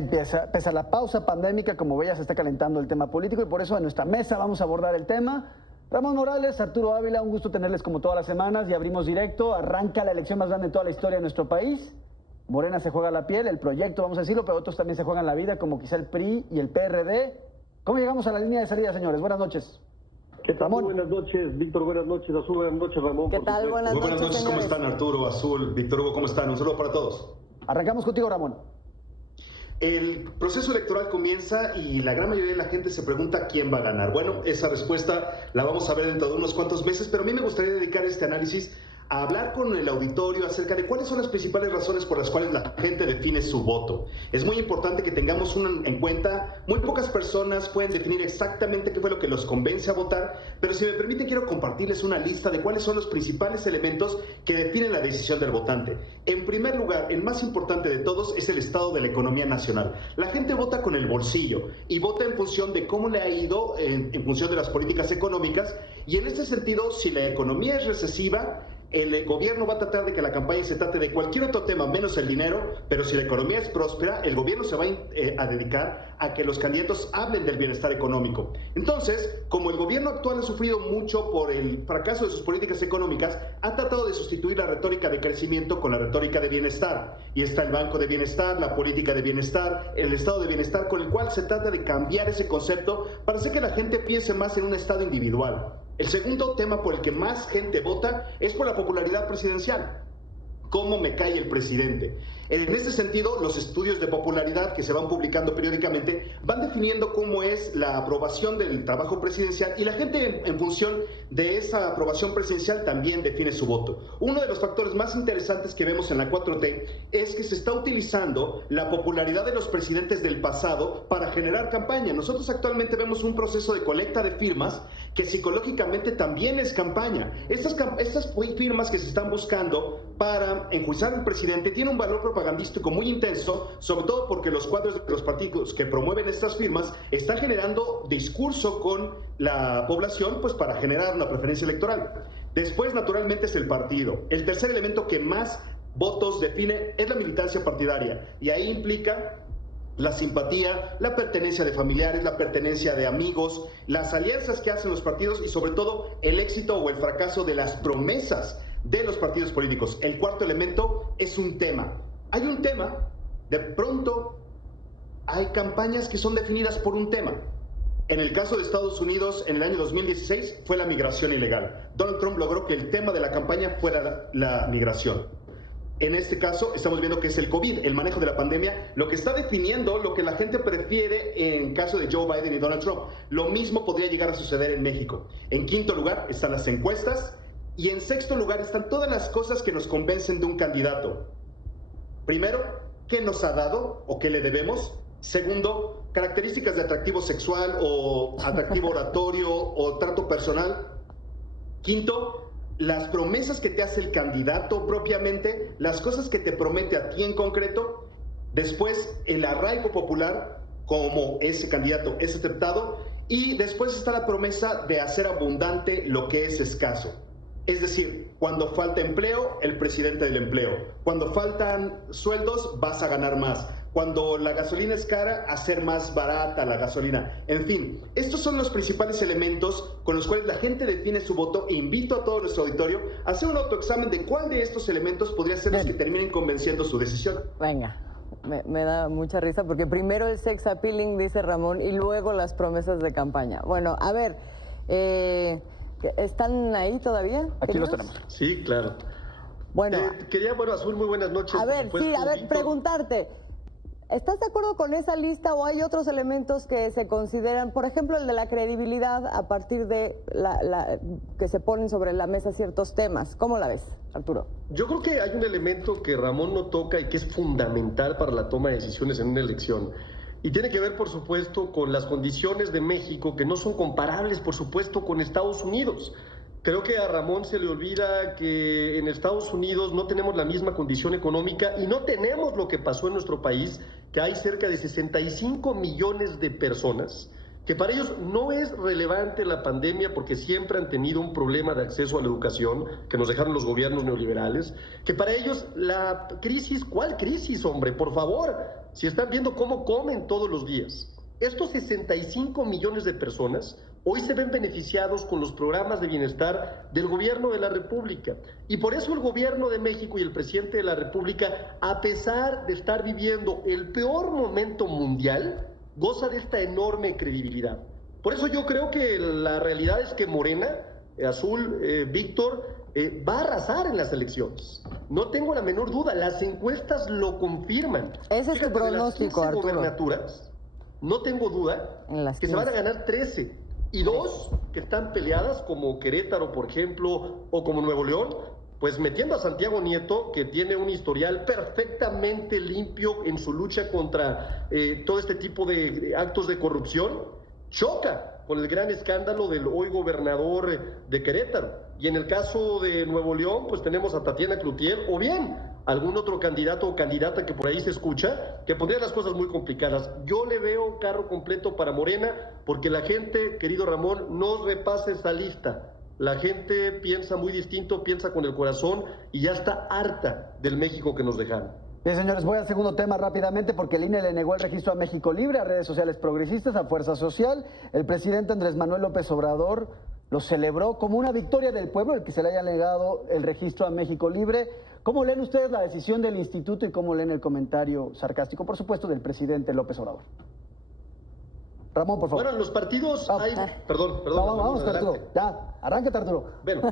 Bien, pese a la pausa pandémica, como veías, se está calentando el tema político y por eso en nuestra mesa vamos a abordar el tema. Ramón Morales, Arturo Ávila, un gusto tenerles como todas las semanas y abrimos directo. Arranca la elección más grande de toda la historia de nuestro país. Morena se juega la piel, el proyecto, vamos a decirlo, pero otros también se juegan la vida, como quizá el PRI y el PRD. ¿Cómo llegamos a la línea de salida, señores? Buenas noches. ¿Qué tal? Ramón. Buenas noches, Víctor. Buenas noches, Azul. Buenas noches, Ramón. ¿Qué tal? Buenas noches, buenas noches. ¿Cómo están, Arturo, Azul, Víctor Hugo? ¿Cómo están? Un saludo para todos. Arrancamos contigo, Ramón. El proceso electoral comienza y la gran mayoría de la gente se pregunta quién va a ganar. Bueno, esa respuesta la vamos a ver dentro de unos cuantos meses, pero a mí me gustaría dedicar este análisis a hablar con el auditorio acerca de cuáles son las principales razones por las cuales la gente define su voto. Es muy importante que tengamos en cuenta, muy pocas personas pueden definir exactamente qué fue lo que los convence a votar, pero si me permiten quiero compartirles una lista de cuáles son los principales elementos que definen la decisión del votante. En primer lugar, el más importante de todos es el estado de la economía nacional. La gente vota con el bolsillo y vota en función de cómo le ha ido en función de las políticas económicas, y en este sentido, si la economía es recesiva, el gobierno va a tratar de que la campaña se trate de cualquier otro tema menos el dinero, pero si la economía es próspera, el gobierno se va a dedicar a que los candidatos hablen del bienestar económico. Entonces, como el gobierno actual ha sufrido mucho por el fracaso de sus políticas económicas, ha tratado de sustituir la retórica de crecimiento con la retórica de bienestar. Y está el Banco de Bienestar, la política de bienestar, el estado de bienestar, con el cual se trata de cambiar ese concepto para hacer que la gente piense más en un estado individual. El segundo tema por el que más gente vota es por la popularidad presidencial. ¿Cómo me cae el presidente? En este sentido, los estudios de popularidad que se van publicando periódicamente van definiendo cómo es la aprobación del trabajo presidencial, y la gente en función de esa aprobación presidencial también define su voto. Uno de los factores más interesantes que vemos en la 4T es que se está utilizando la popularidad de los presidentes del pasado para generar campaña. Nosotros actualmente vemos un proceso de colecta de firmas que psicológicamente también es campaña. Estas firmas que se están buscando para enjuiciar al presidente tienen un valor propagandístico muy intenso, sobre todo porque los cuadros de los partidos que promueven estas firmas están generando discurso con la población, pues para generar una preferencia electoral. Después, naturalmente, es el partido. El tercer elemento que más votos define es la militancia partidaria, y ahí implica la simpatía, la pertenencia de familiares, la pertenencia de amigos, las alianzas que hacen los partidos y sobre todo el éxito o el fracaso de las promesas de los partidos políticos. El cuarto elemento es un tema. Hay un tema, de pronto hay campañas que son definidas por un tema. En el caso de Estados Unidos, en el año 2016, fue la migración ilegal. Donald Trump logró que el tema de la campaña fuera la migración. En este caso, estamos viendo que es el COVID, el manejo de la pandemia, lo que está definiendo lo que la gente prefiere en caso de Joe Biden y Donald Trump. Lo mismo podría llegar a suceder en México. En quinto lugar están las encuestas, y en sexto lugar están todas las cosas que nos convencen de un candidato. Primero, ¿qué nos ha dado o qué le debemos? Segundo, características de atractivo sexual o atractivo oratorio o trato personal. Quinto, las promesas que te hace el candidato propiamente, las cosas que te promete a ti en concreto. Después, el arraigo popular, como ese candidato es aceptado. Y después está la promesa de hacer abundante lo que es escaso. Es decir, cuando falta empleo, el presidente del empleo. Cuando faltan sueldos, vas a ganar más. Cuando la gasolina es cara, hacer más barata la gasolina. En fin, estos son los principales elementos con los cuales la gente define su voto, e invito a todo nuestro auditorio a hacer un autoexamen de cuál de estos elementos podría ser los que terminen convenciendo su decisión. Venga, me da mucha risa porque primero el sex appealing, dice Ramón, y luego las promesas de campaña. Bueno, a ver, ¿están ahí todavía? Aquí los tenemos. Sí, claro. Bueno, Azul, muy buenas noches. a ver, sí, a ver, preguntarte. ¿Estás de acuerdo con esa lista o hay otros elementos que se consideran, por ejemplo, el de la credibilidad a partir de que se ponen sobre la mesa ciertos temas? ¿Cómo la ves, Arturo? Yo creo que hay un elemento que Ramón no toca y que es fundamental para la toma de decisiones en una elección. Y tiene que ver, por supuesto, con las condiciones de México, que no son comparables, por supuesto, con Estados Unidos. Creo que a Ramón se le olvida que en Estados Unidos no tenemos la misma condición económica y no tenemos lo que pasó en nuestro país, que hay cerca de 65 millones de personas que para ellos no es relevante la pandemia porque siempre han tenido un problema de acceso a la educación que nos dejaron los gobiernos neoliberales, que para ellos la crisis, ¿cuál crisis, hombre? Por favor, si están viendo cómo comen todos los días. Estos 65 millones de personas hoy se ven beneficiados con los programas de bienestar del gobierno de la República. Y por eso el gobierno de México y el presidente de la República, a pesar de estar viviendo el peor momento mundial, goza de esta enorme credibilidad. Por eso yo creo que la realidad es que Morena, Azul, Víctor, va a arrasar en las elecciones. No tengo la menor duda, las encuestas lo confirman. Ese es tu pronóstico, de las 15 Arturo. gobernaturas, no tengo duda que se van a ganar 13. Y 2 que están peleadas, como Querétaro, por ejemplo, o como Nuevo León, pues metiendo a Santiago Nieto, que tiene un historial perfectamente limpio en su lucha contra todo este tipo de actos de corrupción, choca con el gran escándalo del hoy gobernador de Querétaro. Y en el caso de Nuevo León, pues tenemos a Tatiana Cloutier, o bien algún otro candidato o candidata que por ahí se escucha, que pondría las cosas muy complicadas. Yo le veo carro completo para Morena, porque la gente, querido Ramón, no repase esa lista. La gente piensa muy distinto, piensa con el corazón y ya está harta del México que nos dejaron. Bien, señores, voy al segundo tema rápidamente porque el INE le negó el registro a México Libre, a redes sociales progresistas, a Fuerza Social. El presidente Andrés Manuel López Obrador lo celebró como una victoria del pueblo, el que se le haya negado el registro a México Libre. ¿Cómo leen ustedes la decisión del instituto y cómo leen el comentario sarcástico, por supuesto, del presidente López Obrador? Ramón, por favor. Bueno, en los partidos hay... Perdón. Vamos, Arturo. Ya, arráncate, Arturo. Bueno,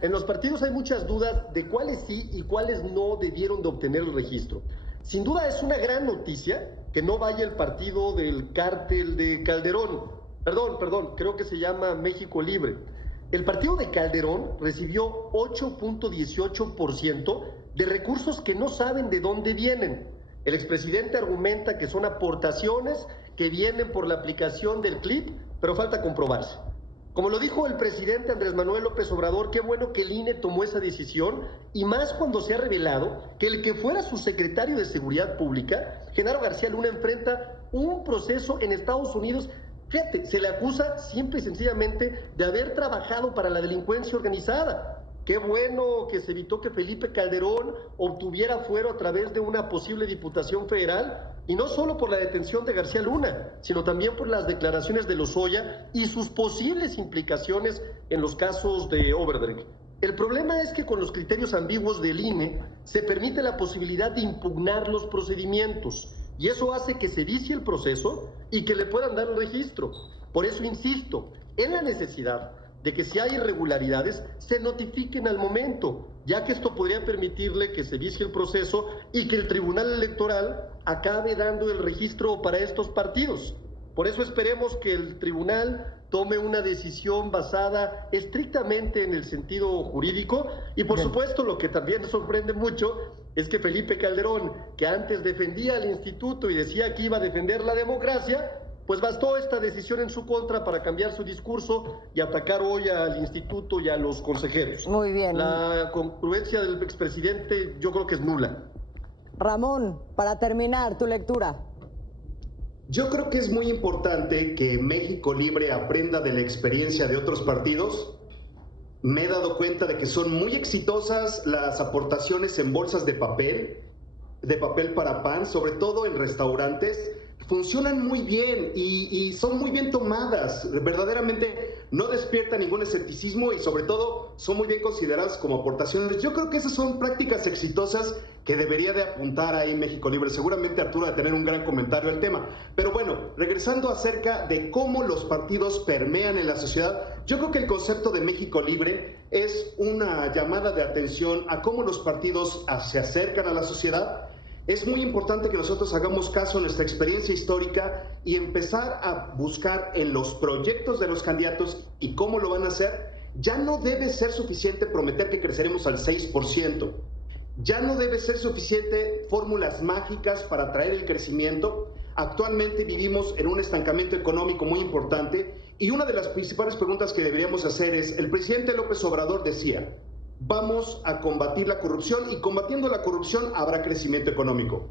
en los partidos hay muchas dudas de cuáles sí y cuáles no debieron de obtener el registro. Sin duda es una gran noticia que no vaya el partido del cártel de Calderón. Perdón, creo que se llama México Libre. El partido de Calderón recibió 8.18% de recursos que no saben de dónde vienen. El expresidente argumenta que son aportaciones que vienen por la aplicación del clip, pero falta comprobarse. Como lo dijo el presidente Andrés Manuel López Obrador, qué bueno que el INE tomó esa decisión, y más cuando se ha revelado que el que fuera su secretario de Seguridad Pública, Genaro García Luna, enfrenta un proceso en Estados Unidos. Fíjate, se le acusa simple y sencillamente de haber trabajado para la delincuencia organizada. Qué bueno que se evitó que Felipe Calderón obtuviera fuero a través de una posible diputación federal, y no solo por la detención de García Luna, sino también por las declaraciones de Lozoya y sus posibles implicaciones en los casos de Overdrecht. El problema es que con los criterios ambiguos del INE se permite la posibilidad de impugnar los procedimientos, y eso hace que se vicie el proceso y que le puedan dar el registro. Por eso insisto en la necesidad de que si hay irregularidades se notifiquen al momento, ya que esto podría permitirle que se vicie el proceso y que el Tribunal Electoral acabe dando el registro para estos partidos. Por eso esperemos que el tribunal tome una decisión basada estrictamente en el sentido jurídico, y por supuesto lo que también sorprende mucho es que Felipe Calderón, que antes defendía al instituto y decía que iba a defender la democracia, pues bastó esta decisión en su contra para cambiar su discurso y atacar hoy al instituto y a los consejeros. Muy bien. La congruencia del expresidente yo creo que es nula. Ramón, para terminar, tu lectura. Yo creo que es muy importante que México Libre aprenda de la experiencia de otros partidos. Me he dado cuenta de que son muy exitosas las aportaciones en bolsas de papel para pan, sobre todo en restaurantes. Funcionan muy bien y son muy bien tomadas, verdaderamente no despierta ningún escepticismo y sobre todo son muy bien consideradas como aportaciones. Yo creo que esas son prácticas exitosas que debería de apuntar ahí México Libre. Seguramente Arturo va a tener un gran comentario al tema. Pero bueno, regresando acerca de cómo los partidos permean en la sociedad, yo creo que el concepto de México Libre es una llamada de atención a cómo los partidos se acercan a la sociedad. Es muy importante que nosotros hagamos caso a nuestra experiencia histórica y empezar a buscar en los proyectos de los candidatos y cómo lo van a hacer. Ya no debe ser suficiente prometer que creceremos al 6%. Ya no debe ser suficiente fórmulas mágicas para traer el crecimiento. Actualmente vivimos en un estancamiento económico muy importante y una de las principales preguntas que deberíamos hacer es, el presidente López Obrador decía, vamos a combatir la corrupción y combatiendo la corrupción habrá crecimiento económico.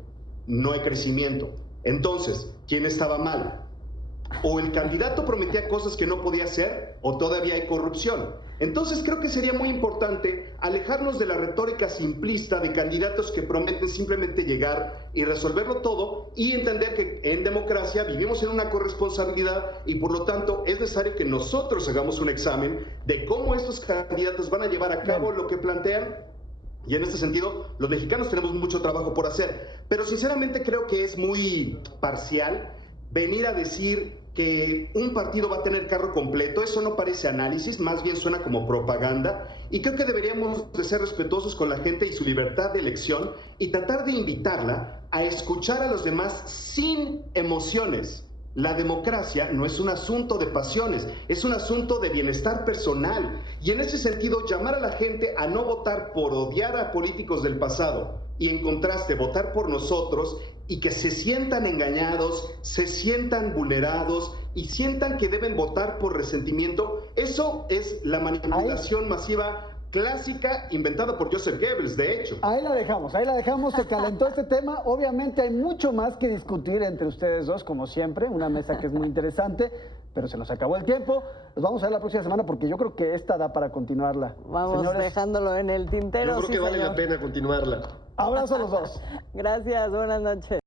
No hay crecimiento. Entonces, ¿quién estaba mal? o el candidato prometía cosas que no podía hacer, o todavía hay corrupción. Entonces creo que sería muy importante alejarnos de la retórica simplista de candidatos que prometen simplemente llegar y resolverlo todo, y entender que en democracia vivimos en una corresponsabilidad y por lo tanto es necesario que nosotros hagamos un examen de cómo estos candidatos van a llevar a cabo lo que plantean. Y en este sentido, los mexicanos tenemos mucho trabajo por hacer. Pero sinceramente creo que es muy parcial venir a decir que un partido va a tener carro completo. Eso no parece análisis, más bien suena como propaganda. Y creo que deberíamos de ser respetuosos con la gente y su libertad de elección y tratar de invitarla a escuchar a los demás sin emociones. La democracia no es un asunto de pasiones, es un asunto de bienestar personal. Y en ese sentido, llamar a la gente a no votar por odiar a políticos del pasado y en contraste votar por nosotros y que se sientan engañados, se sientan vulnerados y sientan que deben votar por resentimiento, eso es la manipulación masiva clásica inventada por Joseph Goebbels, de hecho. Ahí la dejamos, se calentó este tema. Obviamente hay mucho más que discutir entre ustedes dos, como siempre, una mesa que es muy interesante, pero se nos acabó el tiempo. Nos vamos a ver la próxima semana porque yo creo que esta da para continuarla. Vamos Señores, dejándolo en el tintero. Yo creo que vale la pena continuarla. abrazo a los dos. Gracias, buenas noches.